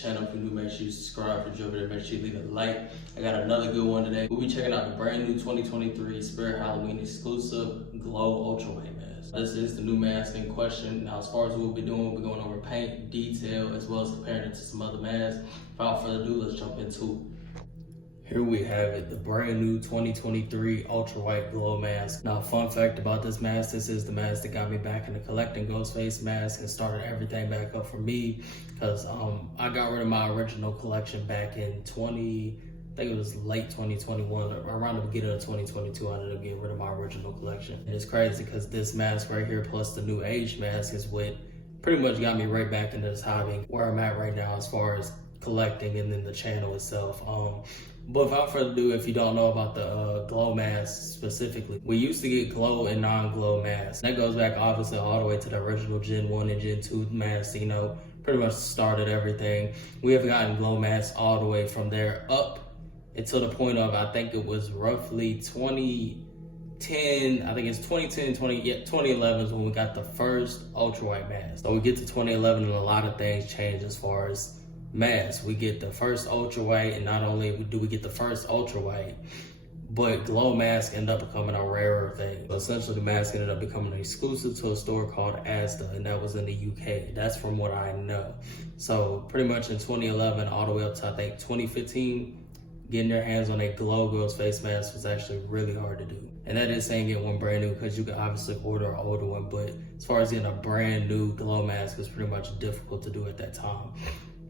channel. If you're new, make sure you subscribe. If you're new, make sure you leave a like. I got another good one today. We'll be checking out the brand new 2023 Spirit Halloween exclusive Glow Ultra White mask. This is the new mask in question. Now, as far as what we'll be doing, we'll be going over paint, detail, as well as comparing it to some other masks. Without further ado, let's jump into it. Here we have it, the brand new 2023 Ultra White Glow Mask. Now, fun fact about this mask, this is the mask that got me back into collecting GhostFace masks and started everything back up for me, because I got rid of my original collection back in I think it was late 2021, around the beginning of 2022, I ended up getting rid of my original collection. And it's crazy because this mask right here, plus the new age mask, is what pretty much got me right back into this hobby, where I'm at right now as far as collecting and then the channel itself. But without further ado, if you don't know about the glow mask specifically, we used to get glow and non-glow masks. That goes back obviously all the way to the original Gen 1 and Gen 2 masks, you know, pretty much started everything. We have gotten glow masks all the way from there up until the point of, I think it was roughly 2010, I think it's 2011 is when we got the first ultra white mask. So we get to 2011 and a lot of things change as far as masks. We get the first ultra white, and not only do we get the first ultra white, but glow masks end up becoming a rarer thing. So essentially the mask ended up becoming exclusive to a store called Asda, and that was in the UK. That's from what I know. So pretty much in 2011 all the way up to I think 2015, getting their hands on a glow GhostFace mask was actually really hard to do. And that is saying get one brand new, because you can obviously order an older one, but as far as getting a brand new glow mask was pretty much difficult to do at that time.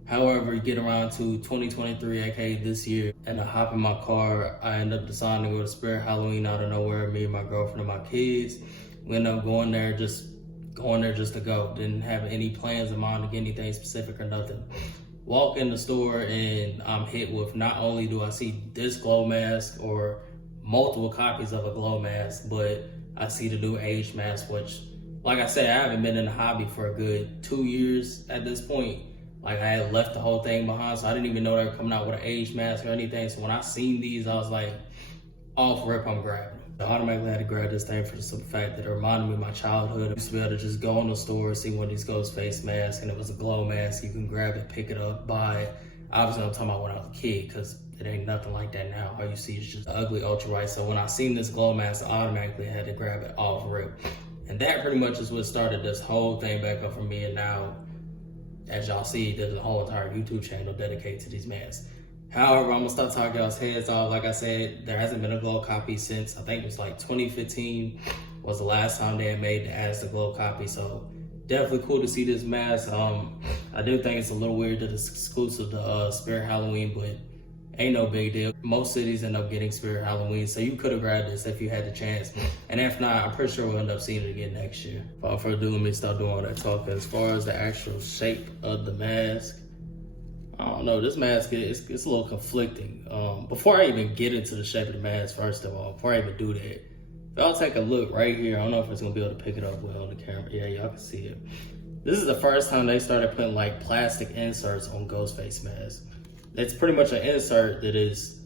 However, you get around to 2023, aka this year, and I hop in my car. I end up deciding to go to Spirit Halloween out of nowhere. Me and my girlfriend and my kids. We end up going there just to go. Didn't have any plans in mind to get anything specific or nothing. Walk in the store and I'm hit with, not only do I see this glow mask or multiple copies of a glow mask, but I see the new age mask, which, like I said, I haven't been in the hobby for a good 2 years at this point. Like, I had left the whole thing behind, so I didn't even know they were coming out with an age mask or anything. So when I seen these, I was like, off rip, I'm grabbing them. I automatically had to grab this thing for the simple fact that it reminded me of my childhood. I used to be able to just go in the store, see one of these GhostFace masks, and it was a glow mask. You can grab it, pick it up, buy it. Obviously, I'm talking about when I was a kid, because it ain't nothing like that now. All you see is just ugly ultra white. So when I seen this glow mask, I automatically had to grab it off rip. And that pretty much is what started this whole thing back up for me. And now, as y'all see, there's a whole entire YouTube channel dedicated to these masks. However, I'm gonna start talking y'all's heads off. Like I said, there hasn't been a glow copy since, I think it was like 2015 was the last time they had made the Asda glow copy. So definitely cool to see this mask. I do think it's a little weird that it's exclusive to Spirit Halloween, but ain't no big deal. Most cities end up getting Spirit Halloween, so you could have grabbed this if you had the chance. And if not, I'm pretty sure we'll end up seeing it again next year. Without further ado, let me start doing all that talking. As far as the actual shape of the mask, I don't know, this mask, it's a little conflicting. Before I even get into the shape of the mask, first of all, before I even do that, if y'all take a look right here, I don't know if it's gonna be able to pick it up well on the camera. Yeah, y'all can see it. This is the first time they started putting like plastic inserts on GhostFace masks. It's pretty much an insert that is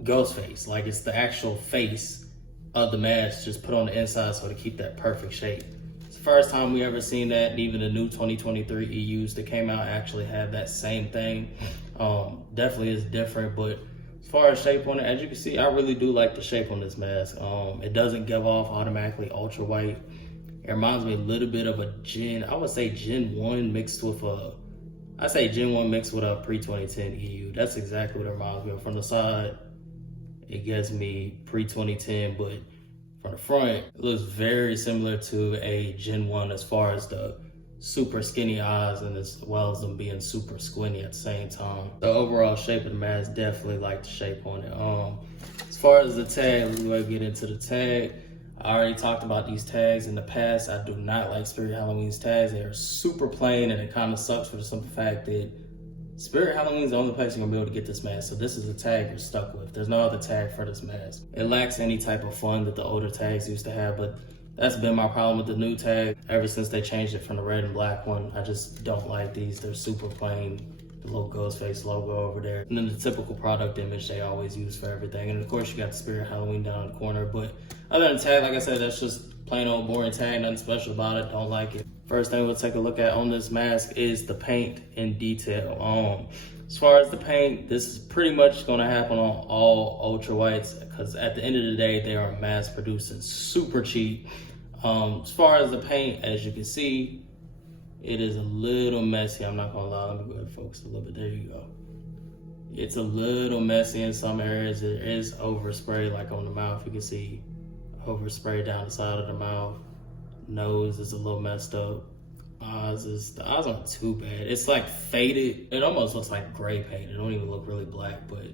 GhostFace. Like, it's the actual face of the mask just put on the inside so to keep that perfect shape. It's the first time we ever seen that, and even the new 2023 EUs that came out actually have that same thing. Definitely is different, but as far as shape on it, as you can see, I really do like the shape on this mask. It doesn't give off automatically ultra white. It reminds me a little bit of a I would say Gen 1 mixed with a Gen 1 mixed with a pre-2010 EU. That's exactly what it reminds me of. From the side, it gives me pre-2010, but from the front, it looks very similar to a Gen 1 as far as the super skinny eyes and as well as them being super squinty at the same time. The overall shape of the mask, definitely like the shape on it. As far as the tag, let's go ahead and get into the tag. I already talked about these tags in the past. I do not like Spirit Halloween's tags. They are super plain, and it kind of sucks for the simple fact that Spirit Halloween is the only place you're gonna be able to get this mask. So this is the tag you're stuck with. There's no other tag for this mask. It lacks any type of fun that the older tags used to have, but that's been my problem with the new tag ever since they changed it from the red and black one. I just don't like these. They're super plain. The little GhostFace logo over there. And then the typical product image they always use for everything. And of course you got the Spirit Halloween down in the corner. But other than the tag, like I said, that's just plain old boring tag, nothing special about it, don't like it. First thing we'll take a look at on this mask is the paint in detail. As far as the paint, this is pretty much gonna happen on all ultra whites because at the end of the day, they are mass produced and super cheap. As far as the paint, as you can see, it is a little messy. I'm not gonna lie, let me go ahead and focus a little bit. There you go. It's a little messy in some areas. There is overspray, like on the mouth. You can see overspray down the side of the mouth. Nose is a little messed up. The eyes aren't too bad. It's like faded. It almost looks like gray paint. It don't even look really black, but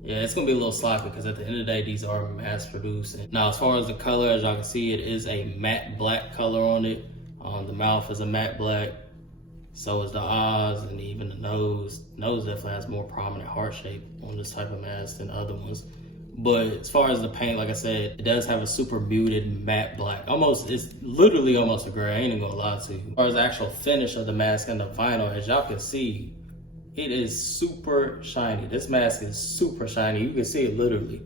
yeah, it's gonna be a little sloppy because at the end of the day, these are mass produced. Now, as far as the color, as y'all can see, it is a matte black color on it. The mouth is a matte black. So is the eyes and even the nose. Nose definitely has more prominent heart shape on this type of mask than other ones. But as far as the paint, like I said, it does have a super muted matte black. It's literally almost a gray. I ain't even gonna lie to you. As far as the actual finish of the mask and the vinyl, as y'all can see, it is super shiny. This mask is super shiny. You can see it literally.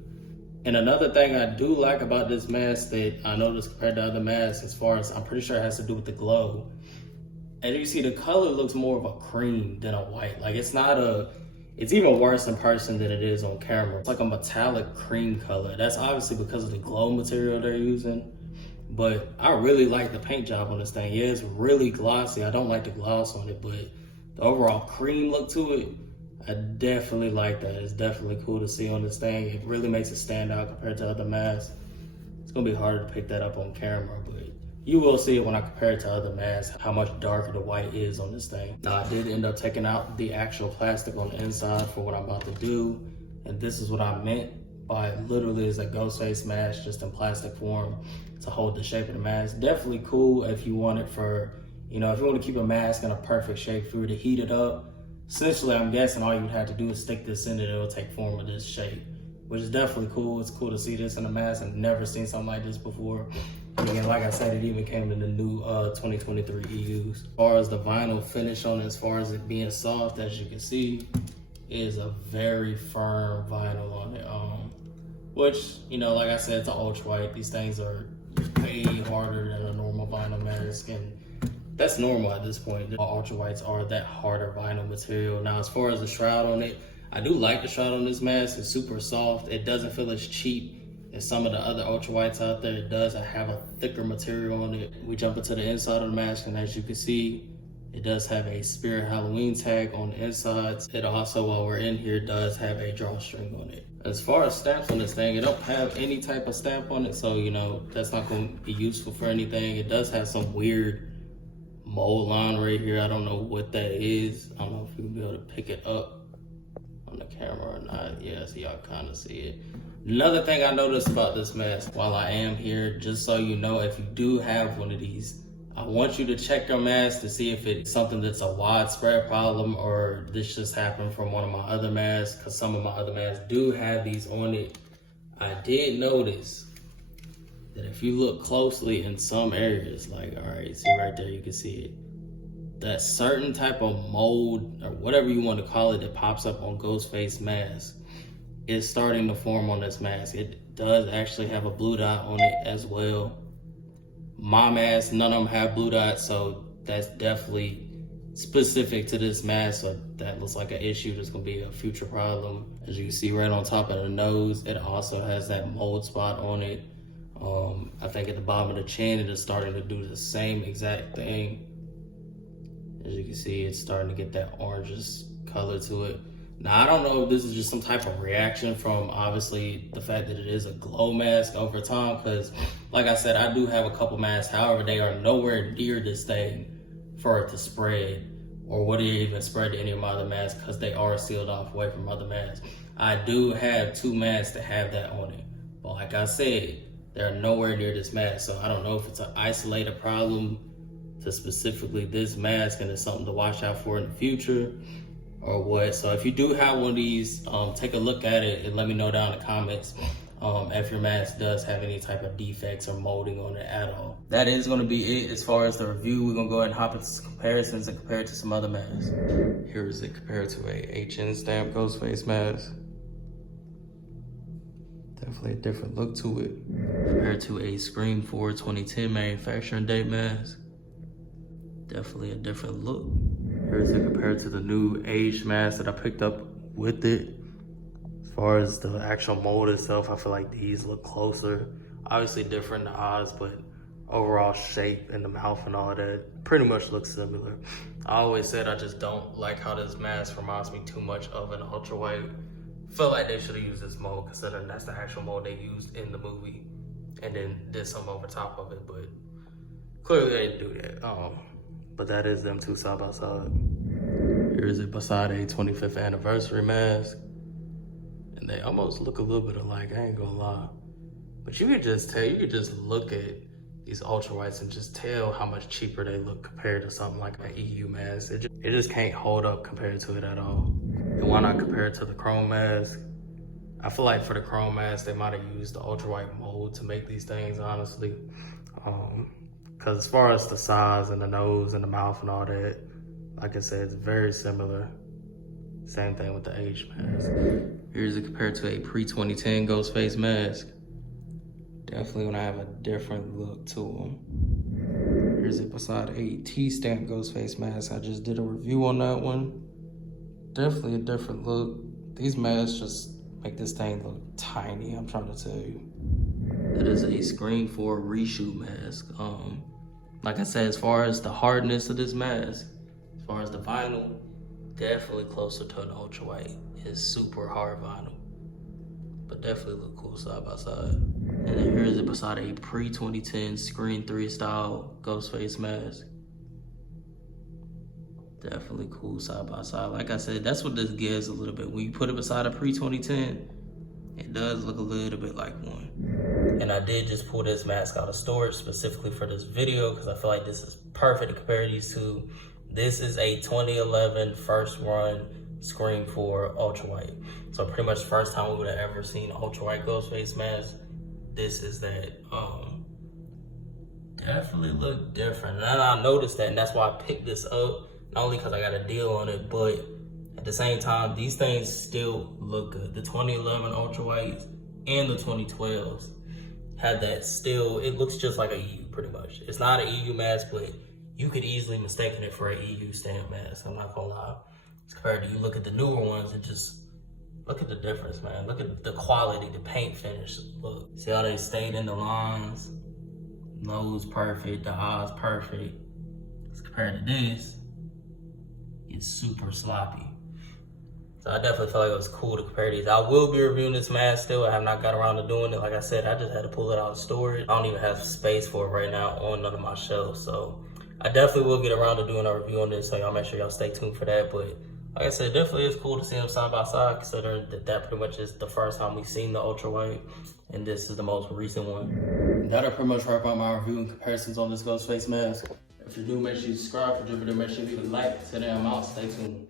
And another thing I do like about this mask that I noticed compared to other masks, as far as I'm pretty sure it has to do with the glow. As you see, the color looks more of a cream than a white. Like it's even worse in person than it is on camera. It's like a metallic cream color. That's obviously because of the glow material they're using. But I really like the paint job on this thing. Yeah, it's really glossy. I don't like the gloss on it, but the overall cream look to it, I definitely like that. It's definitely cool to see on this thing. It really makes it stand out compared to other masks. It's gonna be harder to pick that up on camera, but you will see it when I compare it to other masks, how much darker the white is on this thing. Now, I did end up taking out the actual plastic on the inside for what I'm about to do. And this is what I meant by it literally is a GhostFace mask just in plastic form to hold the shape of the mask. Definitely cool if you want it for, if you want to keep a mask in a perfect shape, if you were to heat it up. Essentially, I'm guessing all you would have to do is stick this in it, it'll take form of this shape, which is definitely cool. It's cool to see this in a mask. I've never seen something like this before. And again, like I said, it even came in the new 2023 EUs. As far as the vinyl finish on it, as far as it being soft, as you can see, is a very firm vinyl on it. Which, like I said, it's an ultra white. These things are way harder than a normal vinyl mask, and that's normal at this point. All ultra whites are that harder vinyl material. Now, as far as the shroud on it, I do like the shroud on this mask. It's super soft. It doesn't feel as cheap as some of the other ultra whites out there. It does have a thicker material on it. We jump into the inside of the mask, and as you can see, it does have a Spirit Halloween tag on the insides. It also, while we're in here, does have a drawstring on it. As far as stamps on this thing, it don't have any type of stamp on it, so that's not going to be useful for anything. It does have some weird mold line right here. I don't know what that is. I don't know if you'll be able to pick it up on the camera or not. Yeah, so y'all kind of see it. Another thing I noticed about this mask while I am here, just so you know, if you do have one of these, I want you to check your mask to see if it's something that's a widespread problem or this just happened from one of my other masks, because some of my other masks do have these on it. I did notice that if you look closely in some areas, like, all right, see right there, you can see it. That certain type of mold or whatever you want to call it that pops up on GhostFace masks is starting to form on this mask. It does actually have a blue dot on it as well. My mask, none of them have blue dots, so that's definitely specific to this mask. So that looks like an issue that's gonna be a future problem. As you can see right on top of the nose, it also has that mold spot on it. I think at the bottom of the chin, it is starting to do the same exact thing. As you can see, it's starting to get that orangish color to it. Now, I don't know if this is just some type of reaction from obviously the fact that it is a glow mask over time, because like I said, I do have a couple masks. However, they are nowhere near this thing for it to spread, or would it even spread to any of my other masks, because they are sealed off away from other masks. I do have 2 masks that have that on it, but like I said, they're nowhere near this mask. So I don't know if it's an isolated problem to specifically this mask and it's something to watch out for in the future or what. So if you do have one of these, take a look at it and let me know down in the comments if your mask does have any type of defects or molding on it at all. That is going to be it as far as the review. We're going to go ahead and hop into some comparisons and compare it to some other masks. Here is it compared to a HN stamp GhostFace mask. Definitely a different look to it compared to a Scream 4 2010 manufacturing date mask. Definitely a different look. Here's it compared to the new aged mask that I picked up with it. As far as the actual mold itself, I feel like these look closer. Obviously different in the eyes, but overall shape and the mouth and all that pretty much looks similar. I always said I just don't like how this mask reminds me too much of an ultra white. Feel like they should have used this mold, considering that's the actual mold they used in the movie, and then did something over top of it, but clearly they didn't do that. But that is them two side by side. Here is it beside a 25th anniversary mask. And they almost look a little bit alike, I ain't gonna lie. But you could just tell, you could just look at these ultra whites and just tell how much cheaper they look compared to something like an EU mask. It just can't hold up compared to it at all. And why not compare it to the chrome mask? I feel like for the chrome mask, they might have used the ultra white mold to make these things, honestly. Because as far as the size and the nose and the mouth and all that, like I said, it's very similar. Same thing with the age mask. Here's it compared to a pre-2010 GhostFace mask. Definitely gonna have a different look to them. Here's it beside a T-stamp GhostFace mask. I just did a review on that one. Definitely a different look. These masks just make this thing look tiny, I'm trying to tell you. That is a Screen 4 reshoot mask. Like I said, as far as the hardness of this mask, as far as the vinyl, definitely closer to an ultra white. It's super hard vinyl, but definitely look cool side by side. And then here is it beside a pre-2010 Screen 3 style GhostFace mask. Definitely cool side by side. Like I said, that's what this gives a little bit. When you put it beside a pre-2010, it does look a little bit like one. And I did just pull this mask out of storage specifically for this video because I feel like this is perfect to compare these two. This is a 2011 first run Screen 4 ultra white. So pretty much the first time we would have ever seen ultra white GhostFace mask. This is that. Definitely look different. And I noticed that, and that's why I picked this up. Not only because I got a deal on it, but at the same time, these things still look good. The 2011 ultra whites and the 2012s have that still, it looks just like a EU pretty much. It's not an EU mask, but you could easily mistake it for an EU stamp mask, I'm not gonna lie. It's compared to, you look at the newer ones and just, look at the difference, man. Look at the quality, the paint finish. Look, see how they stayed in the lines? Nose perfect, the eyes perfect. As compared to this, it's super sloppy. So I definitely felt like it was cool to compare these. I will be reviewing this mask still. I have not got around to doing it. Like I said, I just had to pull it out of storage. I don't even have space for it right now on none of my shelves. So I definitely will get around to doing a review on this. So y'all make sure y'all stay tuned for that. But like I said, definitely it's cool to see them side by side, considering that pretty much is the first time we've seen the ultra white, and this is the most recent one. That'll pretty much wrap up my review and comparisons on this GhostFace mask. If you're new, make sure you subscribe. For Jupiter, make sure you leave a like. Till then, I'm out. Stay tuned.